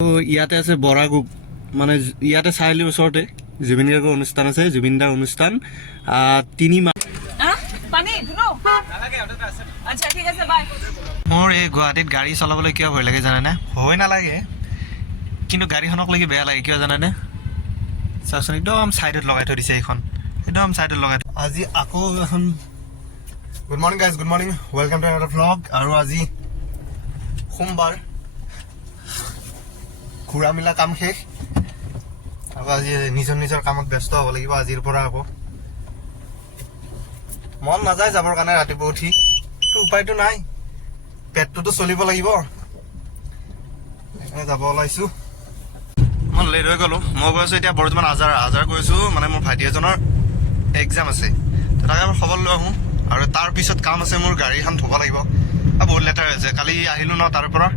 ইয়াতে আছে বৰাগুপ মানে ইয়াতে চাৰিআলিৰ ওচৰতে জুবিন গাৰ্গৰ অনুষ্ঠান আছে জুবিন দাৰ অনুষ্ঠান 3 মাহ মোৰ এই গুৱাহাটীত গাড়ী চলাবলৈ কিয় ভয় লাগে জানেনে ভয় নালাগে কিন্তু গাড়ীখনক লাগি বেয়া লাগে কিয় জানেনে চাওকচোন একদম চাইডত লগাই থৈ দিছে এইখন একদম চাইডত লগাই আজি আকৌ এখন good morning guys good morning welcome to another vlog আৰু আজি সোমবাৰ ঘূৰা মিলা কাম শেষ আৰু আজি নিজৰ কামত ব্যস্ত হ'ব লাগিব আজিৰ পৰা আকৌ মন নাযায় যাবৰ কাৰণে ৰাতিপুৱা উঠি তো উপায়তো নাই পেটটোতো চলিব লাগিব যাব ওলাইছো মই লেট হৈ গ'লো মই গৈছোঁ এতিয়া বৰ্তমান আজাৰ গৈছোঁ মানে মোৰ ভাইটি এজনৰ এক্সাম আছে তো তাকে মই খবৰ লৈ আহোঁ আৰু তাৰপিছত কাম আছে মোৰ গাড়ীখন ধুব লাগিব বহুত লেটাৰ হৈছে কালি আহিলোঁ ন তাৰ পৰা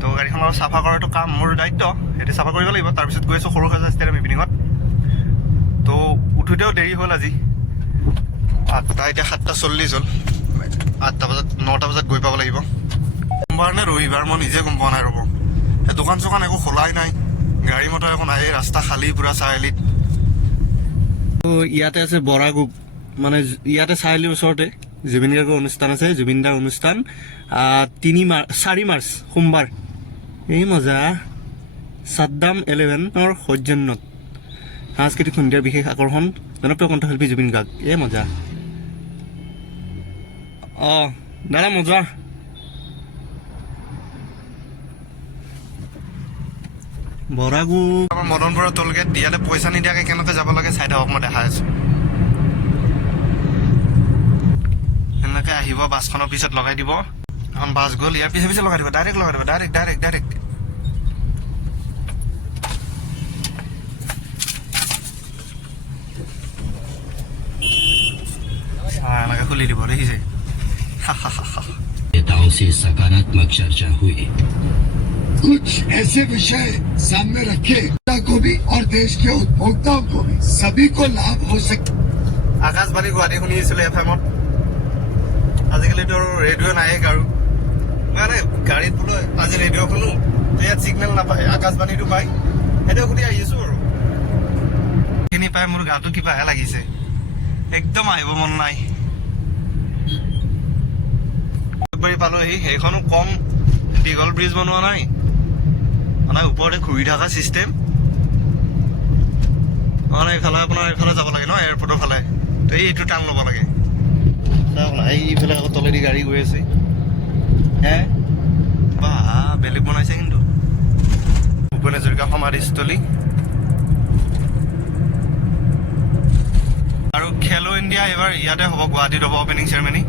তো গাড়ীখন অলপ চাফা কৰাটো কাম মোৰ দায়িত্ব সেইটো চাফা কৰিব লাগিব তাৰপিছত গৈ আছোঁ সৰু সজাই ষ্টেডিয়াম ইভিনিঙত তো উঠোঁতেও দেৰি হ'ল আজি 8টা এতিয়া 7:40 হ'ল 9টা বজাত গৈ পাব লাগিব সোমবাৰ নে ৰবিবাৰ মই নিজে গম পোৱা নাই ৰ'ব এই দোকান চোকান একো খোলাই নাই গাড়ী মটৰ একো নাই ৰাস্তা খালী পূৰা চাৰিআলিত ইয়াতে আছে বৰাগুপ মানে ইয়াতে চাৰিআলিৰ ওচৰতে জুবিন গাৰ্গৰ অনুষ্ঠান আছে জুবিন দাৰ অনুষ্ঠান 4 মাৰ্চ সোমবাৰ এই মজা সাদ্দাম 11ৰ সৌজন্যত সাংস্কৃতিক সন্ধিয়াৰ বিশেষ আকৰ্ষণ জনপ্ৰিয় কণ্ঠশিল্পী জুবিন গাৰ্গ এই মজা দাদা মজা বৰাগুপ আমাৰ মদনপুৰৰ টোলগেট ইয়াতে পইচা নিদিয়াকৈ কেনেকৈ যাব লাগে চাই থাকক মই দেখাই আছোঁ এনেকৈ আহিব বাছখনৰ পিছত লগাই দিব এখন বাছ গ'ল ইয়াৰ পিছে লগাই দিব ডাইৰেক্ট লগাই দিব ডাইৰেক্ট এনেকৈ খুলি দিব দেখিছে नेताओं से सकारात्मक चर्चा हुई कुछ ऐसे विषय सामने रखे को भी और देश के उपभोक्ताओं को भी सभी को लाभ हो सके আকাশবাণী গুৱাহাটী শুনি আছিলোঁ এফএমত আজিকালিতো ৰেডিঅ' নাই আৰু মানে গাড়ীত বোলো আজি ৰেডিঅ' খোলোঁ ইয়াত ছিগনেল নাপায় আকাশবাণীটো পায় সেইটো শুনি আহিছোঁ আৰু সেইখিনি পাই মোৰ গাটো কিবাহে লাগিছে একদম আহিব মন নাই পালোহি সেইখনো কম দীঘল ব্ৰিজ বনোৱা নাই মানে ওপৰতে ঘূৰি থকা চিষ্টেম মানে এইফালে আপোনাৰ এইফালে যাব লাগে ন এয়াৰপৰ্টৰ ফালে তো এইটো টান ল'ব লাগে এইফালে আকৌ তলেদি গাড়ী গৈ আছে হে বা বেলেগ বনাইছে কিন্তু ভূপেন হাজৰিকা সমাধিস্থলী আৰু খেলো ইণ্ডিয়া এইবাৰ ইয়াতে হ'ব গুৱাহাটীত হ'ব অপেনিং চেৰেমনি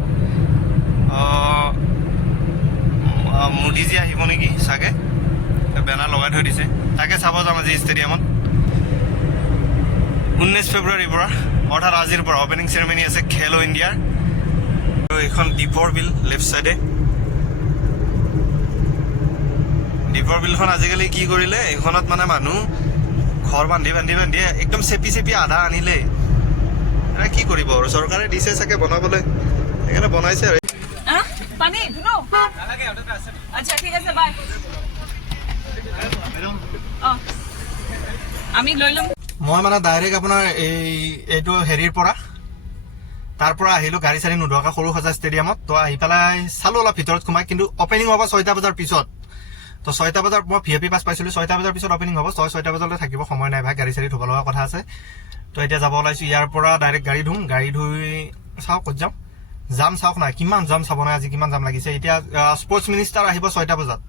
মোদীজী আহিব নেকি চাগে বেনাৰ লগাই থৈ দিছে তাকে চাব যাম আজি ষ্টেডিয়ামত 19 ফেব্ৰুৱাৰীৰ পৰা অৰ্থাৎ আজিৰ পৰা অপেনিং চেৰেমনি আছে খেলো ইণ্ডিয়াৰ আৰু এইখন দীপৰ বিল লেফ্ট চাইডে দীপৰ বিলখন আজিকালি কি কৰিলে এইখনত মানে মানুহ ঘৰ বান্ধি একদম চেপি আধা আনিলে কি কৰিব আৰু চৰকাৰে দিছে চাগে বনাবলৈ সেইকাৰণে বনাইছে আৰু পানি ধুনো আচ্ছা ঠিক আছে বাই আমি লৈ লম মই মানে ডাইৰেক্ট আপোনাৰ এইটো হেৰিৰ পৰা তাৰ পৰা আহিলোঁ গাড়ী চাড়ী নোধোৱাকৈ সৰু সজাই ষ্টেডিয়ামত তো আহি পেলাই চালোঁ অলপ ভিতৰত সোমাই কিন্তু অপেনিং হ'ব 6টা বজাৰ পিছত তো 6টা বজাৰ মই VIP পাছ পাইছিলোঁ 6টা বজাৰ পিছত অপেনিং হ'ব 6টা বজালৈ থাকিব সময় নাই ভাই গাড়ী চাড়ী ধুব লগা কথা আছে তো এতিয়া যাব ওলাইছোঁ ইয়াৰ পৰা ডাইৰেক্ট গাড়ী ধুই চাওঁ ক'ত যাওঁ জাম চাওক নাই কিমান জাম চাব নাই আজি কিমান জাম লাগিছে এতিয়া স্পৰ্টছ মিনিষ্টাৰ আহিব 6টা বজাত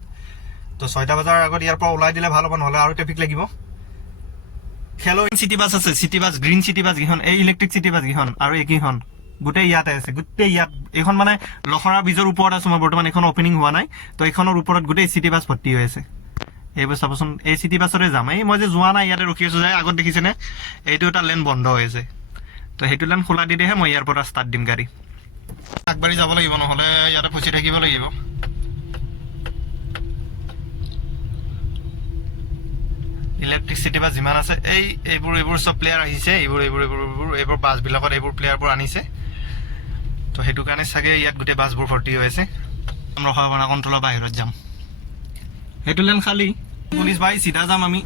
তো 6টা বজাৰ আগত ইয়াৰ পৰা ওলাই দিলে ভাল হ'ব নহ'লে আৰু ট্ৰেফিক লাগিব খেলো চিটি বাছ আছে city bus green city bus কেইখন এই ইলেক্ট্ৰিক চিটি বাছ কেইখন আৰু এইকেইখন গোটেই ইয়াতে আছে গোটেই ইয়াত এইখন মানে লখৰা ব্ৰিজৰ ওপৰত আছোঁ মই বৰ্তমান এইখন অপেনিং হোৱা নাই তো এইখনৰ ওপৰত গোটেই চিটি বাছ ভৰ্তি হৈ আছে এইবোৰ চাবচোন এই চিটি বাছতে যাম এই মই যে যোৱা নাই ইয়াতে ৰখি আছোঁ যে আগত দেখিছেনে এইটো এটা লেন বন্ধ হৈ আছে তো সেইটো লেন খোলা দি দিহে মই ইয়াৰ পৰা ষ্টাৰ্ট দিম গাড়ী আগবাঢ়ি যাব লাগিব নহ'লে ইয়াতে ফচি থাকিব লাগিব ইলেক্ট্ৰিক চিটি বাছ যিমান আছে এইবোৰ চব প্লেয়াৰ আহিছে এইবোৰ বাছবিলাকত এইবোৰ প্লেয়াৰবোৰ আনিছে তো সেইটো কাৰণে চাগে ইয়াত গোটেই বাছবোৰ ভৰ্তি হৈ আছে ৰখাবনা কণ্ট্ৰলৰ বাহিৰত যাম সেইটো লেন খালী পুলিচ ভাই চিধা যাম আমি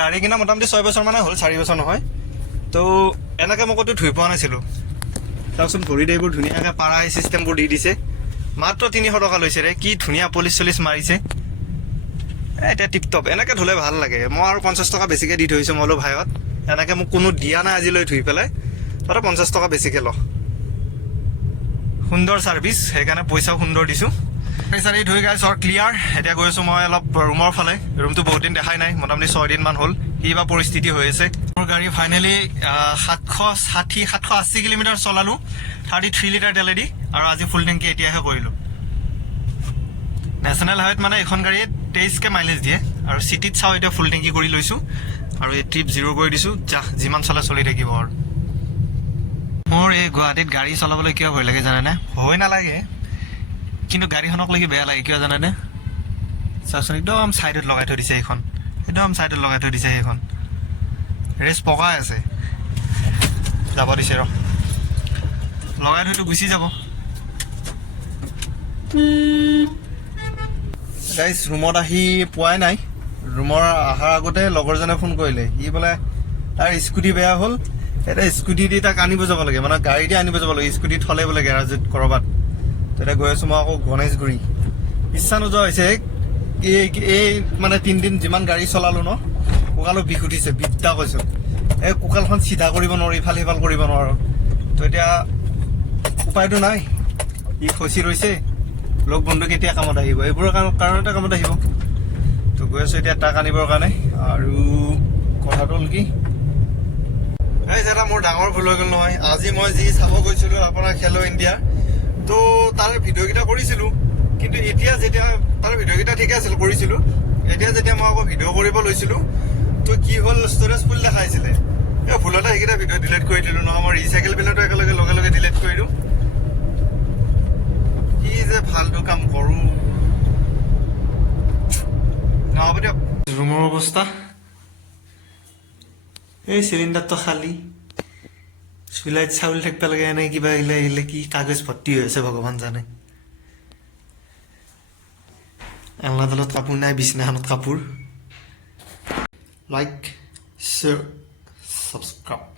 গাড়ী কিনা মোটামুটি 6 বছৰ মানে হ'ল 4 বছৰ নহয় তো এনেকৈ মই ক'তো ধুই পোৱা নাছিলোঁ চাওকচোন ভৰিত এইবোৰ ধুনীয়াকৈ পাৰা চিষ্টেমবোৰ দি দিছে মাত্ৰ 300 টকা লৈছে ৰে কি ধুনীয়া পলিচ চলিচ মাৰিছে এতিয়া টিপটপ এনেকৈ ধুলে ভাল লাগে মই আৰু 50 টকা বেছিকৈ দি থৈছোঁ মই বোলো ভাইত এনেকৈ মোক কোনো দিয়া নাই আজিলৈ ধুই পেলাই তই 50 টকা বেছিকৈ ল সুন্দৰ ছাৰ্ভিচ সেইকাৰণে পইচাও সুন্দৰ দিছোঁ চাৰি ধুই গাইছ আৰু ক্লিয়াৰ এতিয়া গৈ আছোঁ মই অলপ ৰুমৰ ফালে ৰুমটো বহুত দিন দেখাই নাই মোটামুটি 6 দিনমান হ'ল কি বা পৰিস্থিতি হৈ আছে মোৰ গাড়ী ফাইনেলি 780 কিলোমিটাৰ চলালোঁ 33 লিটাৰ তেলেদি আৰু আজি ফুল টেংকি এতিয়াহে কৰিলোঁ নেশ্যনেল হাইৱেত মানে এখন গাড়ীয়ে 23কৈ মাইলেজ দিয়ে আৰু চিটিত চাওঁ এতিয়া ফুল টেংকি কৰি লৈছোঁ আৰু এই ট্ৰিপ 0 কৰি দিছোঁ যিমান চলি থাকিব আৰু মোৰ এই গুৱাহাটীত গাড়ী চলাবলৈ কিয় ভয় লাগে জানেনে ভয় নালাগে কিন্তু গাড়ীখনক লাগি বেয়া লাগে কিয় জানেনে চাওকচোন একদম ছাইডত লগাই থৈ দিছে সেইখন সেইখন ৰেচ পকাই আছে যাব দিছে ৰ লগাই থৈতো গুচি যাব গাইজ ৰুমত আহি পোৱাই নাই ৰুমৰ অহাৰ আগতে লগৰজনে ফোন কৰিলে সি বোলে তাৰ স্কুটি বেয়া হ'ল এতিয়া স্কুটি দি তাক আনিব যাব লাগে মানে গাড়ীতে আনিব যাব লাগে স্কুটি থ'লে বোলে গেৰাজত ক'ৰবাত তেতিয়া গৈ আছোঁ মই আকৌ গণেশগুৰি ইচ্ছা নোযোৱা হৈছে এই মানে 3 দিন যিমান গাড়ী চলালোঁ ন কঁকালত বিষ উঠিছে বিদ্যা কৈছোঁ এই কঁকালখন চিধা কৰিব নোৱাৰোঁ ইফাল সিফাল কৰিব নোৱাৰোঁ তো এতিয়া উপায়টো নাই ই খচি ৰৈছে লগ বন্ধু কেতিয়া কামত আহিব এইবোৰৰ কাৰণতে কামত আহিব তো গৈ আছোঁ এতিয়া তাক আনিবৰ কাৰণে আৰু কথাটো হ'ল কি এটা মোৰ ডাঙৰ ভুল হৈ গ'ল নহয় আজি মই যি চাব গৈছিলোঁ আপোনাৰ খেলো ইণ্ডিয়া তো তাৰ ভিডিঅ'কেইটা কৰিছিলোঁ কিন্তু এতিয়া যেতিয়া তাৰ ভিডিঅ'কেইটা ঠিকে আছিল কৰিছিলোঁ এতিয়া যেতিয়া মই আকৌ ভিডিঅ' কৰিব লৈছিলোঁ তো কি হ'ল ষ্ট'ৰেজ ফুল দেখাইছিলে এই ভুলতে সেইকেইটা ভিডিঅ' ডিলিট কৰি দিলোঁ নহয় মই ৰিচাইকেল বিলতো একেলগে লগে ডিলিট কৰি দিওঁ কি যে ফাল্টু কাম কৰোঁ নহ'ব দিয়ক ৰুমৰ অৱস্থা এই চিলিণ্ডাৰটো খালী চুলাইত চাউল থাকিব লাগে এনে কিবা আহিলে কি কাগজ ভৰ্তি হৈ আছে ভগৱান জানে আলনাডালত কাপোৰ নাই বিছনাখনত কাপোৰ লাইক শ্বেয়াৰ ছাবস্ক্ৰাইব